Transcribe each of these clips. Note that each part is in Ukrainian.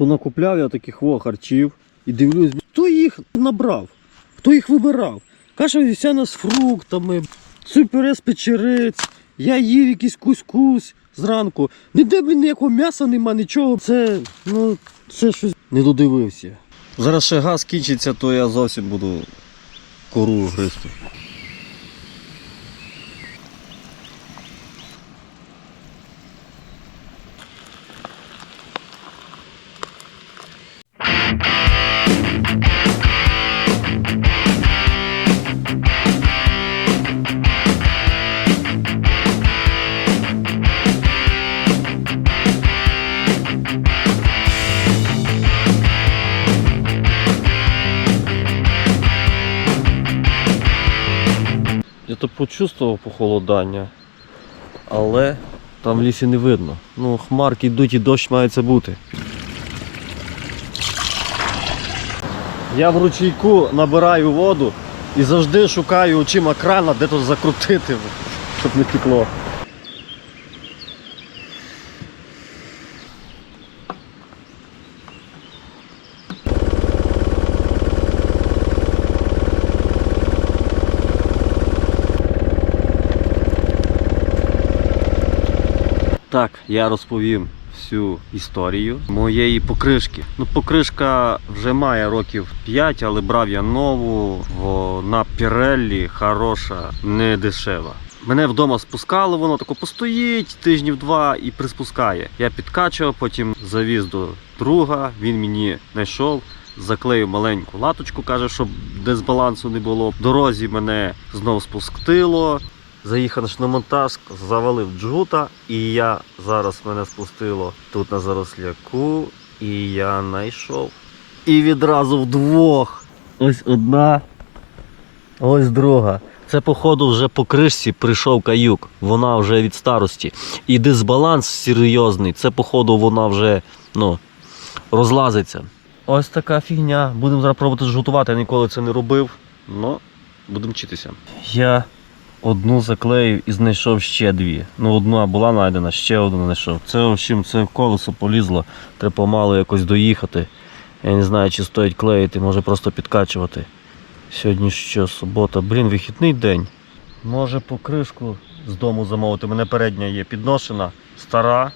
Понакупляв я таких во харчів і дивлюсь, хто їх набрав, хто їх вибирав. Каша вівсяна з фруктами, суперес печерець, я їв якийсь кускус зранку. Ніде, блін, ніякого м'яса нема, нічого. Це, ну, це щось не додивився. Зараз ще газ кінчиться, то я зовсім буду кору гризти. То почувствував похолодання, але там в лісі не видно. Ну, хмарки йдуть і дощ має це бути. Я в ручейку набираю воду і завжди шукаю очима крана, де тут закрутити, щоб не текло. Так, я розповім всю історію моєї покришки. Ну, покришка вже має років 5, але брав я нову вона Pirelli, хороша, не дешева. Мене вдома спускало, воно тако постоїть тижнів два і приспускає. Я підкачував, потім завіз до друга, він мені знайшов. Заклеїв маленьку латочку, каже, щоб дисбалансу не було. В дорозі мене знов спустило. Заїхав на монтаж, завалив джута, і я зараз мене спустило тут на заросляку, і я знайшов. І відразу вдвох. Ось одна, ось друга. Це, походу, вже по кришці прийшов каюк. Вона вже від старості. І дисбаланс серйозний. Це, походу, вона вже ну, розлазиться. Ось така фігня. Будемо зараз пробувати жгутувати. Я ніколи це не робив. Ну, будемо вчитися. Я одну заклеїв і знайшов ще дві. Ну, одна була знайдена, ще одну знайшов. Це, в общем, це колесо полізло. Треба помало якось доїхати. Я не знаю, чи стоїть клеїти, може просто підкачувати. Сьогодні що, субота, блін, вихідний день. Може покришку з дому замовити. У мене передня є підношена, стара,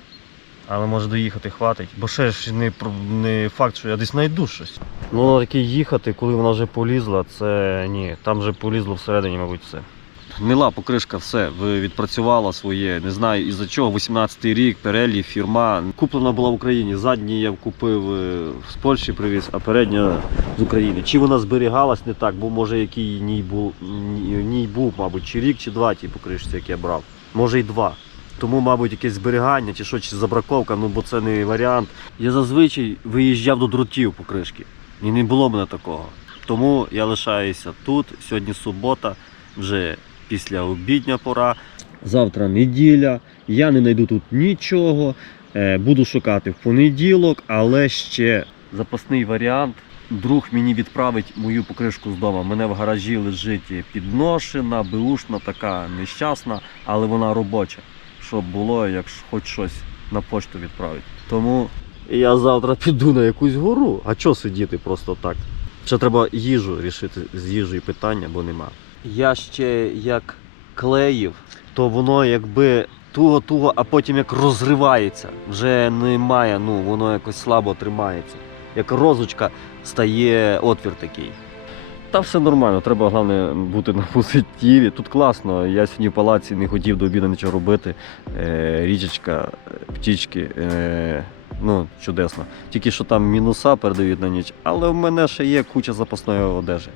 але може доїхати хватить. Бо ще ж не, не факт, що я десь знайду щось. Ну, таки їхати, коли вона вже полізла, це ні. Там вже полізло всередині, мабуть, все. Гнила покришка, все, відпрацювала своє. Не знаю із-за чого. 18-й рік, Перелі, фірма. Куплена була в Україні. Задній я купив е, з Польщі привіз, а передня з України. Чи вона зберігалась не так, бо може який ній був, ній, був, мабуть, чи рік, чи два ті покришці, як я брав. Може й два. Тому, мабуть, якесь зберігання чи що, чи забраковка, ну бо це не варіант. Я зазвичай виїжджав до дротів покришки. І не було мене такого. Тому я лишаюся тут. Сьогодні субота, вже після обідня пора. Завтра неділя. Я не знайду тут нічого. Е, Буду шукати в понеділок, але ще запасний варіант. Друг мені відправить мою покришку з дому. Мене в гаражі лежить підношена, беушна, така нещасна, але вона робоча. Щоб було, як хоч щось на почту відправить. Тому я завтра піду на якусь гору. А чого сидіти просто так? Ще треба їжу рішити з їжею питання, бо нема. Я ще як клеїв, то воно якби туго-туго, а потім як розривається. Вже немає, ну воно якось слабо тримається. Як розочка стає отвір такий. Та все нормально, треба головне бути на позитиві. Тут класно. Я сьогодні в палаці не хотів до обіду нічого робити. Е, річечка, птічки. Е, ну, чудесно. Тільки що там мінуса передають на ніч, але в мене ще є куча запасної одежі.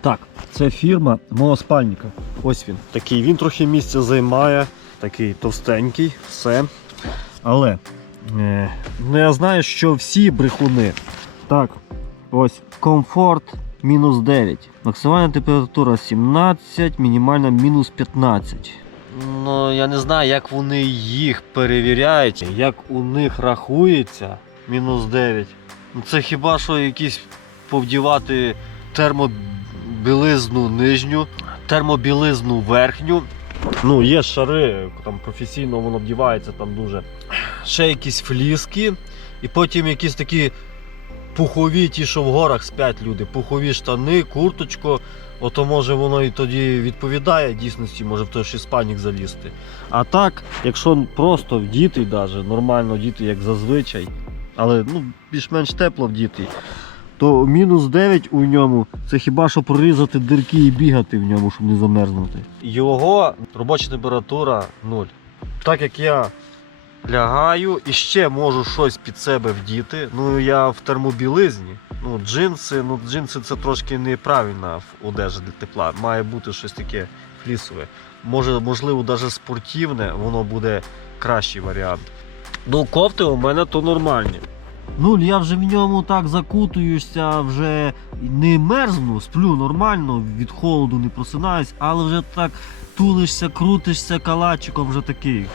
Так, це фірма мого спальника. Ось він. Такий він трохи місця займає, такий товстенький, все. Але е, ну я знаю, що всі брехуни. Так, ось комфорт мінус 9. Максимальна температура 17, мінімальна мінус 15. Ну, я не знаю, як вони їх перевіряють, як у них рахується мінус 9. Ну, Це хіба що якісь повдівати термобілизну нижню, термобілизну верхню. Ну, є шари, там професійно воно вдівається там дуже. Ще якісь фліски, І потім якісь такі пухові, ті, що в горах сплять люди, пухові штани, курточку. Ото може воно і тоді відповідає дійсності, може в той ж іспанік залізти. А так, якщо просто вдіти, даже, нормально вдіти, як зазвичай, але ну, більш-менш тепло вдіти, то мінус 9 у ньому це хіба що прорізати дирки і бігати в ньому, щоб не замерзнути. Його робоча температура 0. Так як я лягаю і ще можу щось під себе вдіти. Ну я в термобілизні. Ну, джинси, ну джинси це трошки неправильна одежа для тепла. Має бути щось таке флісове. Може, можливо, навіть спортивне, воно буде кращий варіант. Ну, кофти у мене то нормальні. Ну, я вже в ньому так закутуюся, вже не мерзну, сплю нормально, від холоду не просинаюсь, але вже так тулишся, крутишся калачиком вже такий.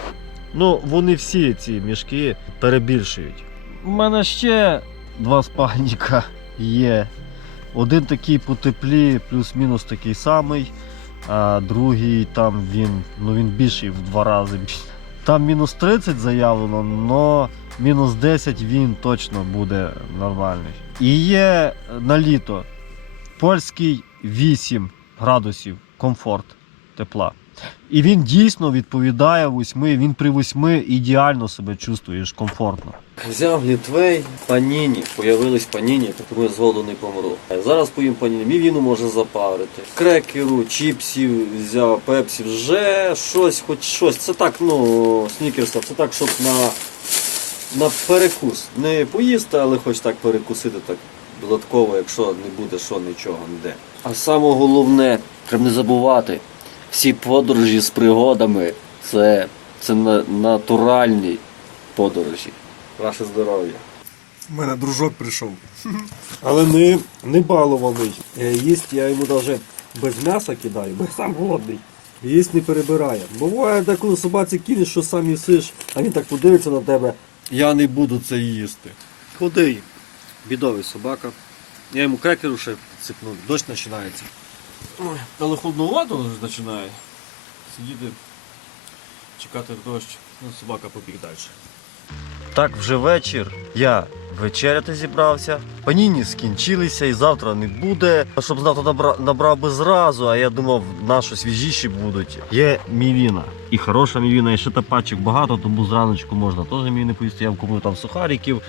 Ну, вони всі ці мішки перебільшують. У мене ще два спальника є. Один такий по теплі, плюс-мінус такий самий, а другий там він, ну він більший в два рази. Там мінус 30 заявлено, але мінус 10 він точно буде нормальний. І є на літо польський 8 градусів комфорт тепла. І він дійсно відповідає 8, він при 8 ідеально себе чувствуєш комфортно. Взяв літвей, паніні, появились паніні, тому я з голоду не помру. Зараз поїм паніні, мівіну може запарити. Крекеру, чіпсів взяв, пепсі, вже щось, хоч щось. Це так, ну, снікерса, це так, щоб на, на перекус. Не поїсти, але хоч так перекусити так додатково, якщо не буде що нічого ніде. А саме головне, треба не забувати, всі подорожі з пригодами це, це натуральні подорожі. Ваше здоров'я. У мене дружок прийшов. Але не, не балований. Е, Їсть я йому навіть без м'яса кидаю, бо сам голодний. Їсть не перебирає. Буває, деколи собаці кинеш, що сам їсиш, а він так подивиться на тебе. Я не буду це їсти. Худий, бідовий собака. Я йому крекеру ще ципнув, дощ починається. Ой, але холодновато вже починає. Сидіти, чекати дощ, ну собака побіг далі. Так вже вечір. Я вечеряти зібрався. Паніні скінчилися і завтра не буде. Щоб завтра набра... набрав би зразу, а я думав, наші свіжіші будуть. Є мівіна. І хороша мівіна, і ще тапачок багато, тому зраночку можна теж мівіни поїсти. Я купив там сухариків,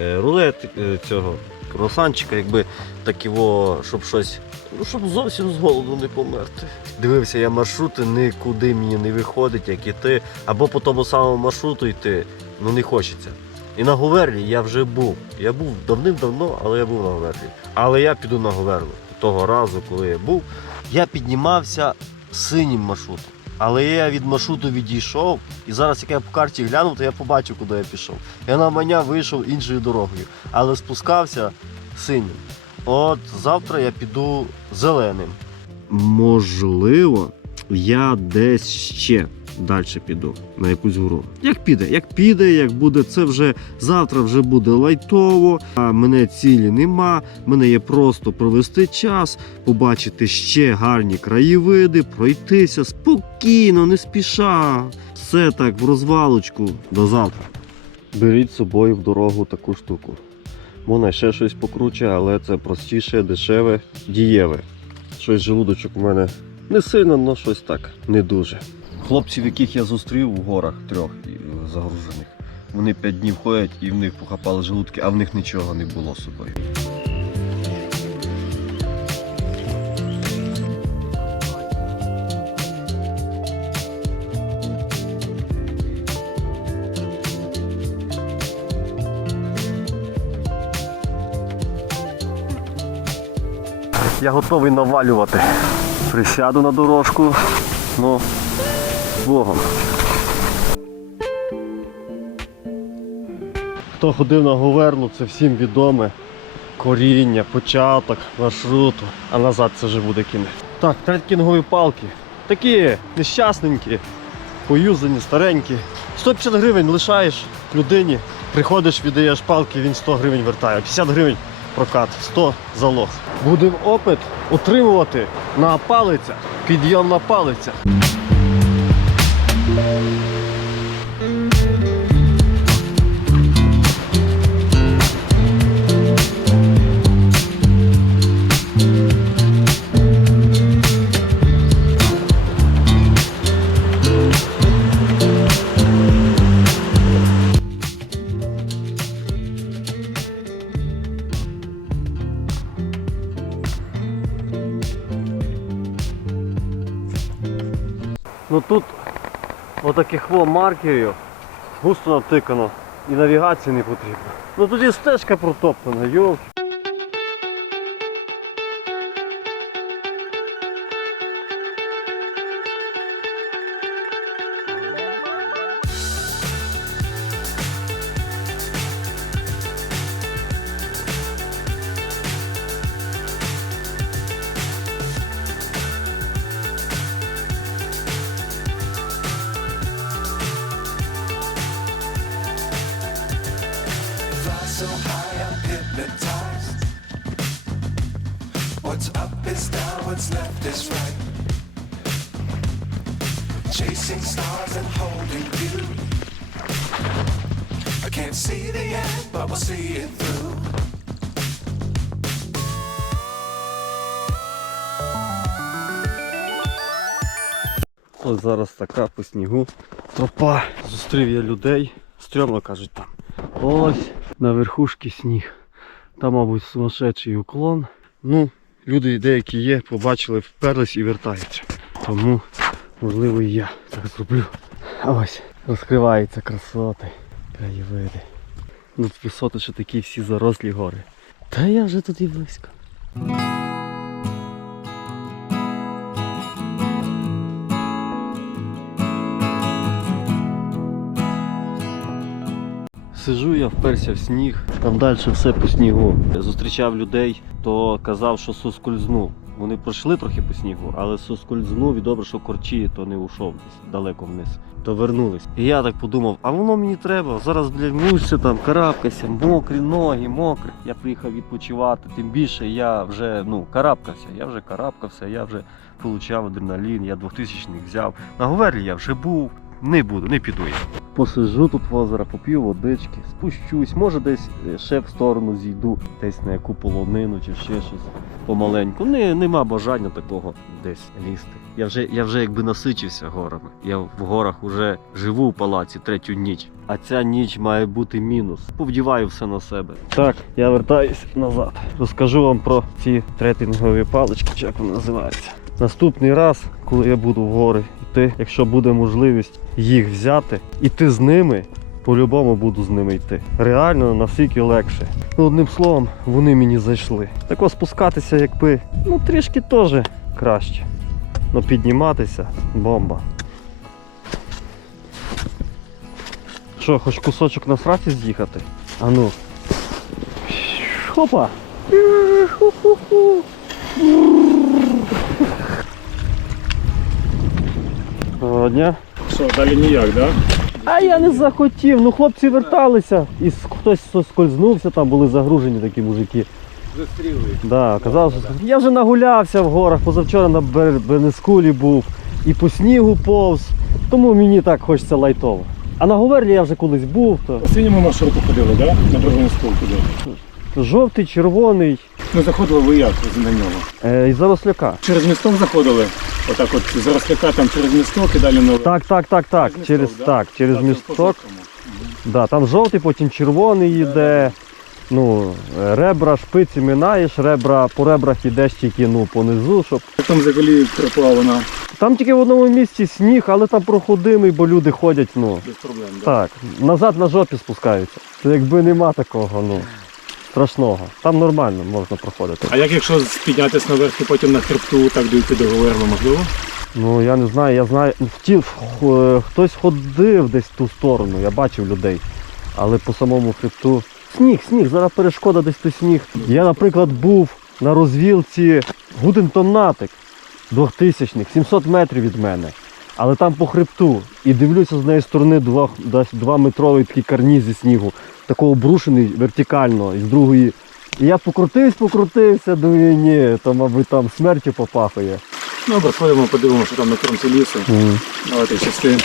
е, рулет е, цього круасанчика, якби так його, щоб щось. Ну, щоб зовсім з голоду не померти. Дивився я маршрути, нікуди мені не виходить, як іти. Або по тому самому маршруту йти, ну не хочеться. І на Говерлі я вже був. Я був давним-давно, але я був на Говерлі. Але я піду на Говерлу. Того разу, коли я був, я піднімався синім маршрутом. Але я від маршруту відійшов, і зараз, як я по карті глянув, то я побачив, куди я пішов. Я на маня вийшов іншою дорогою, але спускався синім. От завтра я піду зеленим. Можливо, я десь ще далі піду на якусь гору. Як піде, як піде, як буде, це вже завтра вже буде лайтово. А мене цілі нема. Мене є просто провести час, побачити ще гарні краєвиди, пройтися спокійно, не спіша. Все так в розвалочку. До завтра. Беріть з собою в дорогу таку штуку. Можна ще щось покруче, але це простіше, дешеве, дієве. Щось желудочок у мене не сильно, але щось так, не дуже. Хлопців, яких я зустрів у горах трьох е, загружених, вони п'ять днів ходять і в них похапали желудки, а в них нічого не було з собою. Я готовий навалювати. Присяду на дорожку. Ну, Богом. Хто ходив на Говерлу, це всім відоме. Коріння, початок, маршруту, а назад це вже буде кінець. Так, трекінгові палки. Такі нещасненькі, поюзані, старенькі. 150 гривень лишаєш людині, приходиш, віддаєш палки, він 100 гривень вертає. 50 гривень прокат, 100 залог. Будемо опит отримувати на палицях, підйом на палицях. Ну отаких во маркерів густо натикано і навігації не потрібно. Ну тоді стежка протоптана, йолки. Ось зараз така по снігу. Тропа. Зустрів я людей. Стрьомно кажуть там. Ось на верхушці сніг. Там, мабуть, сумасшедший уклон. Ну, люди деякі є, побачили, вперлись і вертаються. Тому, можливо, і я так зроблю. Ось розкриваються красоти, краєвиди. Ну, висоти ще такі всі зарослі гори. Та я вже тут і близько. Я, вперся в сніг, там далі все по снігу. Зустрічав людей, то казав, що соскользнув. Вони пройшли трохи по снігу, але соскользнув і добре, що корчі, то не ушов десь далеко вниз. То вернулись. І я так подумав, а воно мені треба. Зараз, блядь, там, карабкайся, мокрі ноги, мокрі. Я приїхав відпочивати. Тим більше я вже ну, карабкався, я вже карабкався, я вже получав адреналін, я 2000-х взяв. На Говерлі я вже був. Не буду, не піду я. Посижу тут в озера, поп'ю водички, спущусь, може десь е, ще в сторону зійду, десь на яку полонину чи ще щось помаленьку. Не, нема бажання такого десь лізти. Я вже, я вже якби насичився горами. Я в горах вже живу в палаці третю ніч. А ця ніч має бути мінус. Повдіваю все на себе. Так, я вертаюсь назад. Розкажу вам про ці третингові палички, чи як вони називаються. Наступний раз, коли я буду в гори йти, якщо буде можливість їх взяти, іти з ними, по-любому буду з ними йти. Реально наскільки легше. Ну, одним словом, вони мені зайшли. Так ось спускатися, якби, ну трішки теж краще. Ну підніматися бомба. Що, хоч кусочок на сраці з'їхати? А ну. Хопа! Ху-ху-ху. Доброго дня. Що, далі ніяк, так? Да? А я не захотів. Ну хлопці верталися. І хтось соскользнувся, там були загружені такі мужики. Застріли. Да, казав, що я вже нагулявся в горах, позавчора на Бенескулі був і по снігу повз, тому мені так хочеться лайтово. А на Говерлі я вже колись був, то По синьому маршруту ходили, так? Да? На другому стол туди. жовтий, червоний Ну заходили ви як на нього? е, і заросляка. Через місток заходили. Отак от з Росляка там через місток і далі на Так, так, так, так. Через Через, місток, да? так, через Так, місток. Да, там жовтий, потім червоний йде. Ну, е, ребра, шпиці минаєш, ребра по ребрах ідеш тільки ну, понизу, щоб. Як Там взагалі тропа вона Там тільки в одному місці сніг, але там проходимий, бо люди ходять, ну. без проблем. Да? Так, назад на жопі спускаються. Це якби нема такого, ну, страшного. Там нормально можна проходити. А як якщо піднятися наверх і потім на хребту так дійти до Говерла, можливо? Ну я не знаю, я знаю, в ті, в- е, хтось ходив десь в ту сторону, я бачив людей. Але по самому хребту. Сніг, сніг, зараз перешкода десь той сніг. Я, наприклад, був на розвілці Гудентонатик 2000-х, 700 метрів від мене. Але там по хребту. І дивлюся з однієї сторони 2, 2 метровий такий карніз зі снігу, такого обрушений вертикально, і з другої. І я покрутився, покрутився, думаю, ні, то, мабуть, там смертю попахує. Ну, проходимо, подивимося, що там на кромці лісу. Давайте частин.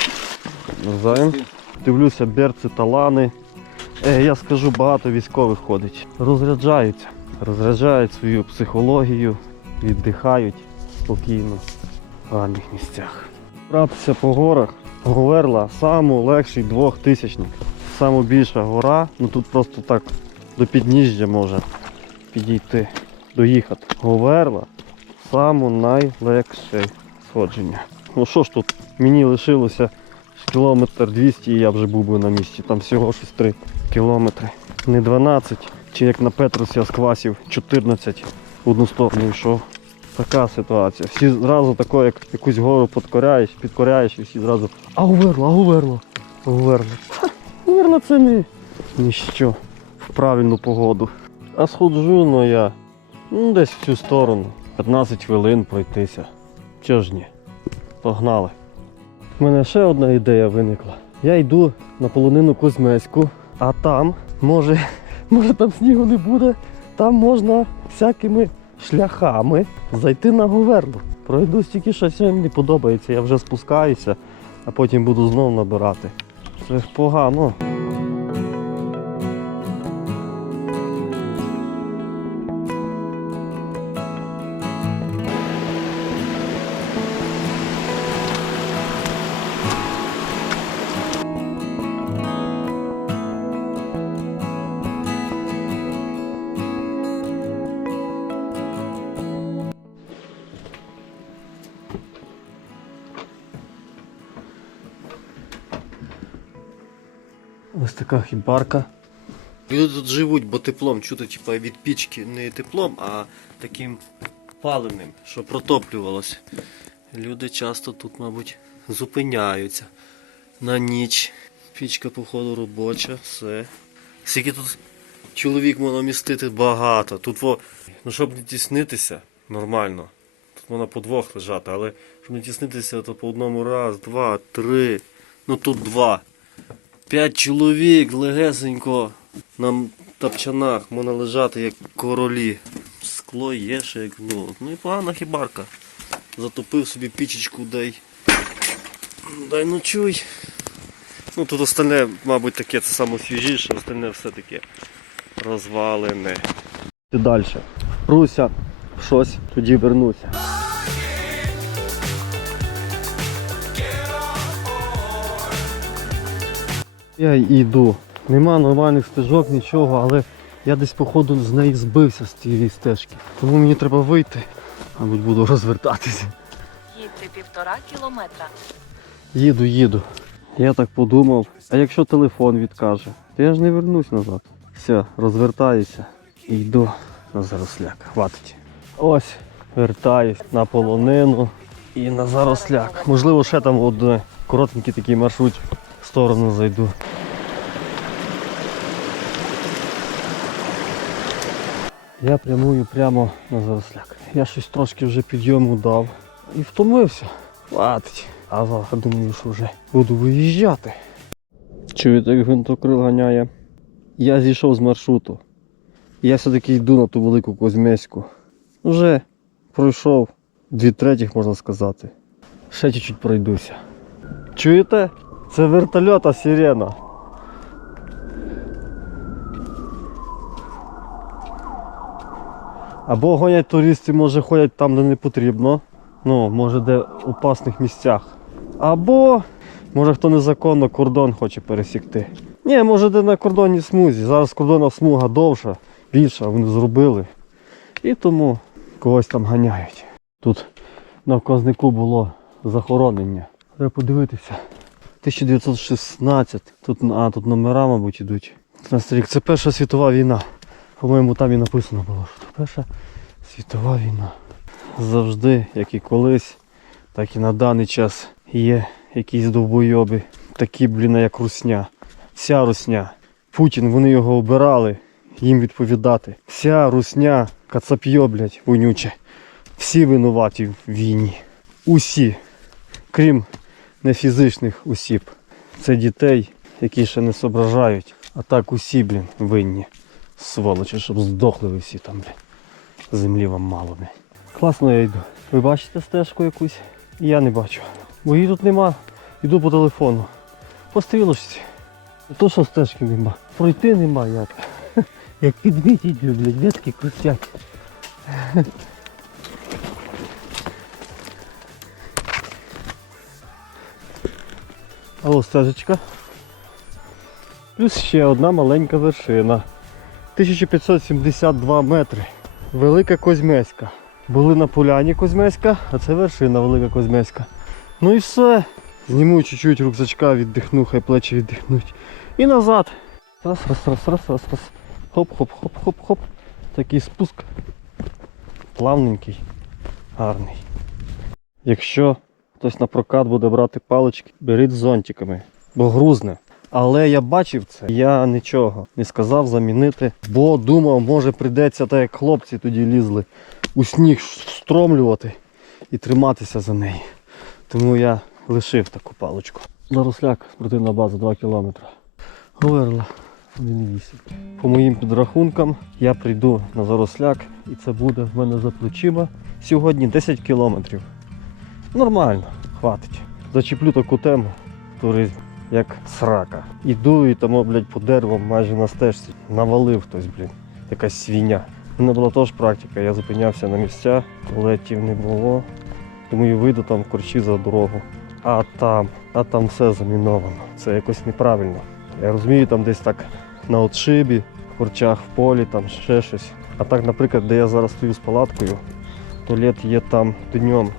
Навзаєм. Дивлюся, берці, талани. Е, я скажу, багато військових ходить. Розряджаються. Розряджають свою психологію, віддихають спокійно в гарних місцях. Братися по горах. Говерла найлегший двохтисячник. Саме більша гора, ну тут просто так до підніжжя може підійти, доїхати. Говерла саме найлегше сходження. Ну що ж тут Мені лишилося кілометр 200 і я вже був би на місці. Там всього щось 3 кілометри. Не 12, чи як на Петрусі я з квасів 14 в одну сторону йшов. Така ситуація. Всі зразу тако, як якусь гору підкоряєш, підкоряєш і всі зразу. А уверло, а уверло. Уверло. Ха, Уверло це не ніщо в правильну погоду. А сходжу ну я ну, десь в цю сторону. 15 хвилин пройтися. Чого ж ні? Погнали. У мене ще одна ідея виникла. Я йду на полонину Козьмеську, а там, може, може там снігу не буде, там можна всякими шляхами зайти на Говерлу. Пройду стільки, що сьогодні не подобається, я вже спускаюся, а потім буду знову набирати. Це ж погано. Ось така хібарка. Люди тут живуть, бо теплом чути, типа від пічки не теплом, а таким паленим, що протоплювалося. Люди часто тут, мабуть, зупиняються на ніч. Пічка, походу, робоча, все. Скільки тут чоловік можна містити багато. Тут, во, ну щоб не тіснитися, нормально. Тут можна по двох лежати, але щоб не тіснитися, то по одному раз, два, три. Ну тут два. П'ять чоловік легесенько на тапчанах можна лежати як королі. Скло є ще як ну. Ну і погана хібарка. Затопив собі пічечку, дай. Дай ночуй. Ну тут остальне, мабуть, таке це саме остальне все таке розвалене. І далі. Впруся щось, тоді вернуся. Я йду. Нема нормальних стежок, нічого, але я десь походу з неї збився з цієї стежки. Тому мені треба вийти. Мабуть, буду розвертатися. Їдьте півтора кілометра. Їду, їду. Я так подумав, а якщо телефон відкаже, то я ж не вернусь назад. Все, розвертаюся і йду на заросляк. Хватить. Ось, вертаюсь на полонину і на заросляк. Можливо, ще там один коротенький такий маршрут в сторону зайду. Я прямую прямо на заросляк. Я щось трошки вже підйому дав і втомився. Хватить. А завтра думаю, що вже буду виїжджати. Чуєте, як гвинтокрил ганяє? Я зійшов з маршруту. Я все-таки йду на ту велику Козьмеську. Вже пройшов дві третіх, можна сказати. Ще чуть-чуть пройдуся. Чуєте? Це вертольота сирена. Або гонять туристи, може ходять там, де не потрібно. Ну, може, де в опасних місцях. Або, може, хто незаконно кордон хоче пересікти. Ні, може, де на кордонній смузі. Зараз кордонна смуга довша, більша, вони зробили. І тому когось там ганяють. Тут на вказнику було захоронення. Треба подивитися. 1916. Тут, а, тут номера, мабуть, ідуть. 15 рік. Це Перша світова війна. По-моєму, там і написано було, що Перша світова війна. Завжди, як і колись, так і на даний час є якісь довбойоби. Такі, блін, як русня. Вся русня. Путін, вони його обирали, їм відповідати. Вся русня, кацап'йо, блядь, вонюче. Всі винуваті в війні. Усі, крім нефізичних осіб. Це дітей, які ще не соображають. А так усі, блін, винні. Сволочі, щоб здохли ви всі там, блін. Землі вам мало, блін. Класно я йду. Ви бачите стежку якусь? Я не бачу. Бо її тут нема. Йду по телефону. По стрілочці. То що стежки нема. Пройти нема як. Як підміть йду, блядь, ветки крутять. Алло, стежечка. Плюс ще одна маленька вершина. 1572 метри. Велика Козьмеська. Були на поляні Козьмеська, а це вершина Велика Козьмеська. Ну і все. Зніму чуть-чуть рюкзачка, віддихну, хай плечі віддихнуть. І назад. Раз, раз, раз, раз, раз, раз. Хоп, хоп, хоп, хоп, хоп. Такий спуск. Плавненький, гарний. Якщо хтось на прокат буде брати палички, беріть з зонтиками, бо грузне. Але я бачив це, я нічого не сказав замінити, бо думав, може прийдеться так, як хлопці тоді лізли, у сніг встромлювати і триматися за неї. Тому я лишив таку паличку. Заросляк, спортивна база 2 км. Говерла 1,8. По моїм підрахункам я прийду на заросляк і це буде в мене за плечима. Сьогодні 10 кілометрів. Нормально, хватить. Зачеплю таку тему в туризмі, як срака. Іду і там, блядь, по деревам майже на стежці. Навалив хтось, блін, якась свиня. У мене була теж практика, я зупинявся на місця, туалетів не було. І вийду там корчі за дорогу. А там, а там все заміновано. Це якось неправильно. Я розумію, там десь так на отшибі, в корчах в полі, там ще щось. А так, наприклад, де я зараз стою з палаткою, туалет є там днем,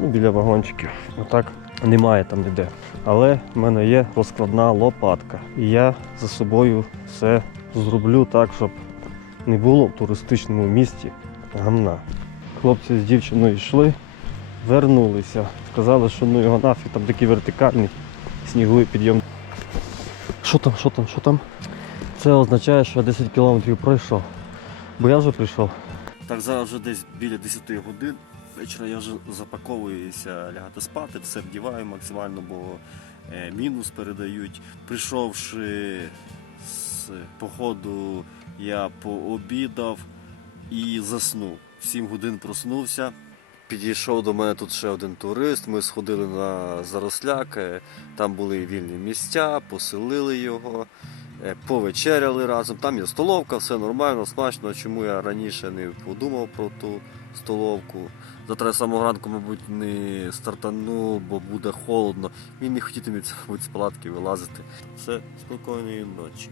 ну, біля вагончиків. Отак немає там ніде. Але в мене є розкладна лопатка. І я за собою все зроблю так, щоб не було в туристичному місті гамна. Хлопці з дівчиною йшли, вернулися. Сказали, що ну його нафіг, там такий вертикальний сніговий підйом. Що там, що там, що там? Це означає, що я 10 кілометрів пройшов. Бо я вже прийшов. Так, зараз вже десь біля 10 годин. Вечора я вже запаковуюся лягати спати, все вдіваю максимально, бо е, мінус передають. Прийшовши з походу, я пообідав і заснув. 7 годин проснувся. Підійшов до мене тут ще один турист. Ми сходили на заросляк, е, там були вільні місця, поселили його, е, повечеряли разом. Там є столовка, все нормально, смачно. Чому я раніше не подумав про ту столовку. Завтра я самого ранку, мабуть, не стартану, бо буде холодно. Він не хотітиме, мабуть, з палатки вилазити. Все, спокійної ночі.